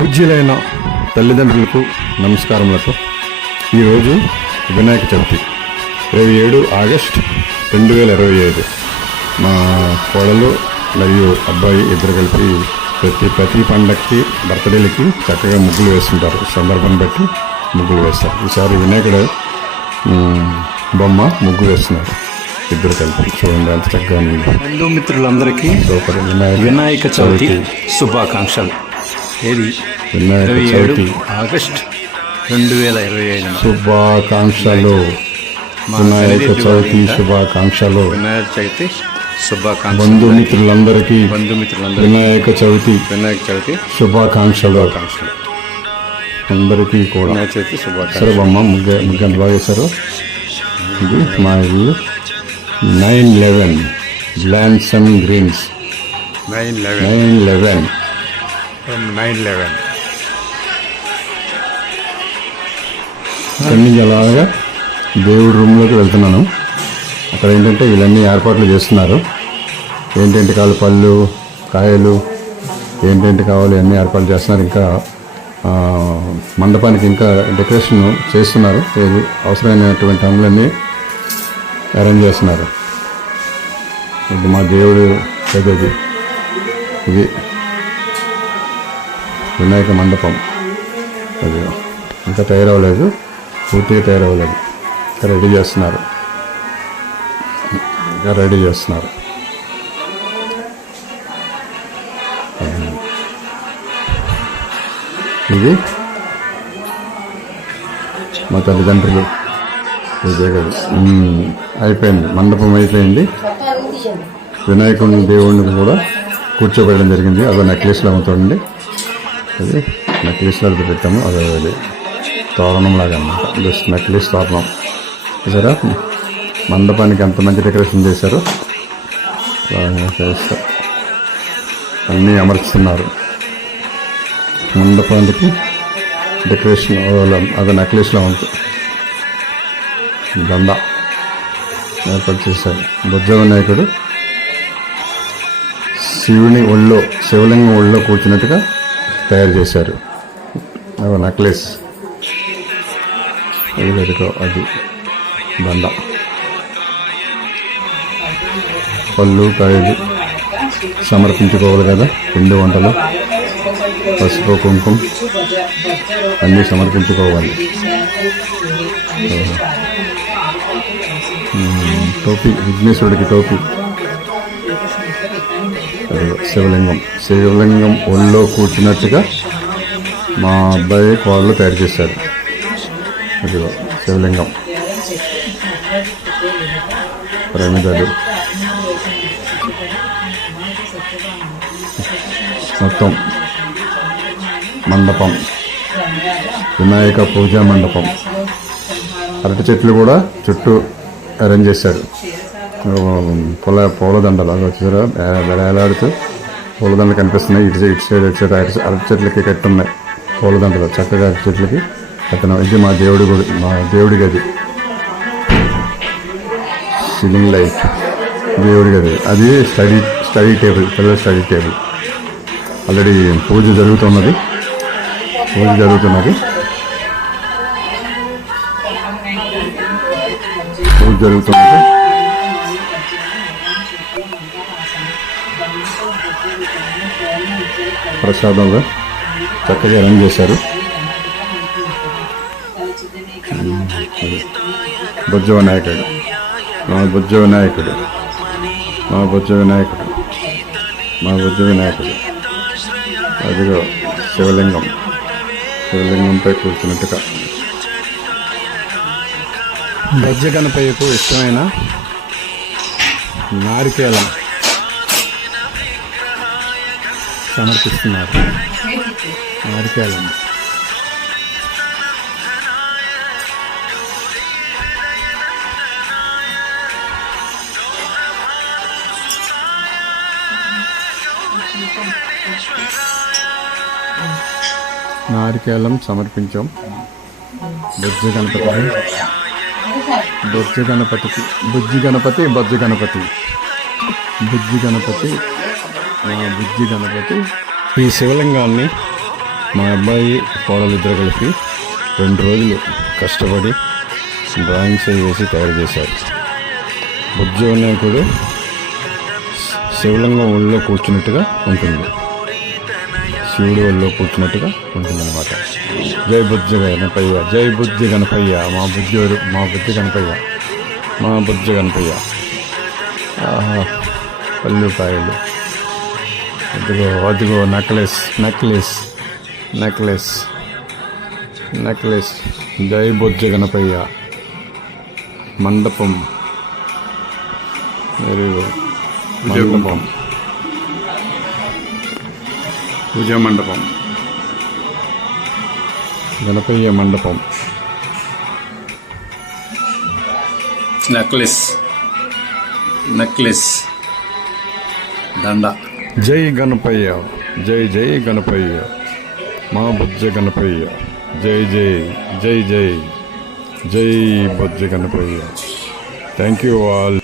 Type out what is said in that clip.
పూజ్యులైన తల్లిదండ్రులకు నమస్కారములతో ఈరోజు వినాయక చవితి 27 ఆగస్ట్ 2025. మా కోడలు మరియు అబ్బాయి ఇద్దరు కలిపి ప్రతి పండగకి బర్త్డేలకి చక్కగా ముగ్గులు వేస్తుంటారు. సందర్భం బట్టి ముగ్గులు వేస్తారు. ఈసారి వినాయకుడు బొమ్మ ముగ్గు వేస్తున్నారు ఇద్దరు కలిపి. చూడండి ఎంత చక్కగా ఉంది. బంధుమిత్రులందరికీ వినాయక చవితి శుభాకాంక్షలు. ఏది వినాయక చవితి ఆగస్ట్ 2025 శుభాకాంక్షలు. వినాయక చవితి శుభాకాంక్షలు. వినాయక చవితి శుభాకాంక్షలు. బంధుమిత్రులందరికీ వినాయక చవితి శుభాకాంక్షలు. అందరికీ కూడా వినాయక చవితి శుభాకాంక్షలు. సరే బొమ్మ ముగ్గు ఎంత బాగా వేశారు. ఇది మా ఇల్లు 911 బ్లాన్సమ్ గ్రీన్స్ 911 అక్కడి నుంచి అలాగా దేవుడి రూమ్లోకి వెళ్తున్నాను. అక్కడ ఏంటంటే వీళ్ళన్నీ ఏర్పాట్లు చేస్తున్నారు. ఏంటంటే కావాలి పళ్ళు కాయలు ఏంటంటే కావాలి అన్నీ ఏర్పాట్లు చేస్తున్నారు. ఇంకా మండపానికి ఇంకా డెకరేషన్ చేస్తున్నారు. అవసరమైనటువంటి పనులన్నీ అరేంజ్ చేస్తున్నారు. ఇది మా దేవుడు పెద్దది. ఇది వినాయక మండపం. అది ఇంకా తయారవ్వలేదు, పూర్తిగా తయారవ్వలేదు. ఇంకా రెడీ చేస్తున్నారు. ఇది మా తల్లిదండ్రులు అయిపోయింది. మండపం అయిపోయింది. వినాయకుడిని దేవుడిని కూడా కూర్చోబెట్టడం జరిగింది. అదో నెక్లెస్లో అమ్ముతుండండి. అది నెక్లెస్లో పెట్టాము. అదే తోరణం లాగా అన్నమాట. జస్ట్ నెక్లెస్ తోరణం. చూసారా మండపానికి ఎంత మంచి డెకరేషన్ చేశారు. చేస్తారు అన్నీ అమర్చుతున్నారు. మండపానికి డెకరేషన్ అది నెక్లెస్లో ఉంటుంది. దండ ఏర్పాటు చేశారు. బుద్ధ వినాయకుడు శివలింగం ఒళ్ళో కూర్చున్నట్టుగా తయారు చేశారు. అది నెక్లెస్. అది దండ. పళ్ళు కాయలు సమర్పించుకోవాలి కదా. పిండి వంటలు పసుపు కుంకుమ అన్నీ సమర్పించుకోవాలి. టోపీ విఘ్నేశ్వరుడికి టోపీ. శివలింగం ఒళ్ళో కూర్చున్నట్టుగా మా అబ్బాయి కోడలు తయారు చేశారు. అదిగో శివలింగం. ప్రమిదలు మొత్తం మండపం. వినాయక పూజా మండపం. అరటి చెట్లు కూడా చుట్టూ అరేంజ్ చేశారు. పూలదండలు అది వచ్చారా వేలాడుతూ పూలదండలు కనిపిస్తున్నాయి. ఇటు సైడ్ అరటి చెట్లకి కట్టున్నాయి పూలదండలు. చక్కగా అరటి చెట్లకి కట్టిన. ఇది మా దేవుడి గది. సీలింగ్ లైట్ దేవుడి గది. అది స్టడీ టేబుల్, పిల్లల స్టడీ టేబుల్. ఆల్రెడీ పూజ జరుగుతున్నది. ప్రసాదంగా చక్కగా అరేంజ్ చేశారు. బుజ్జ వినాయకుడు. అదిగో శివలింగంపై కూర్చున్నట్టుగా. బజ్జ గణపయ్యకు ఇష్టమైన నారికేళం సమర్పిస్తున్నారు. నారికేళం నారికేళం సమర్పించాం. బుజ్జ గణపతి ఈ శివలింగాన్ని మా అబ్బాయి కోడలు ఇద్దరు కలిపి 2 రోజులు కష్టపడి డ్రాయింగ్స్ అవి వేసి తయారు చేశారు. బుద్ధ వినాయకుడు శివలింగం ఒళ్ళో కూర్చున్నట్టుగా ఉంటుంది. శివుడు ఒళ్ళో కూర్చున్నట్టుగా ఉంటుందన్నమాట. జై బుద్ధ గణపయ్య, జై బుద్ధి గణపయ్య, మా బుద్ధి గణపయ్య, మా బుద్ధి గణపయ్య. ఆహా, పల్లిపాయలు. అదిగో నెక్లెస్. జై బుద్ధ గణపయ్య. మండపం, వెరీ గుడ్. మండపం, పూజా మండపం, గణపయ్య మండపం. నెక్లెస్, దండ. జై గణపయ్య, జై గణపయ్య, మా బుద్ధ గణపయ్య. జై Buddha Ganapayya. Thank you all.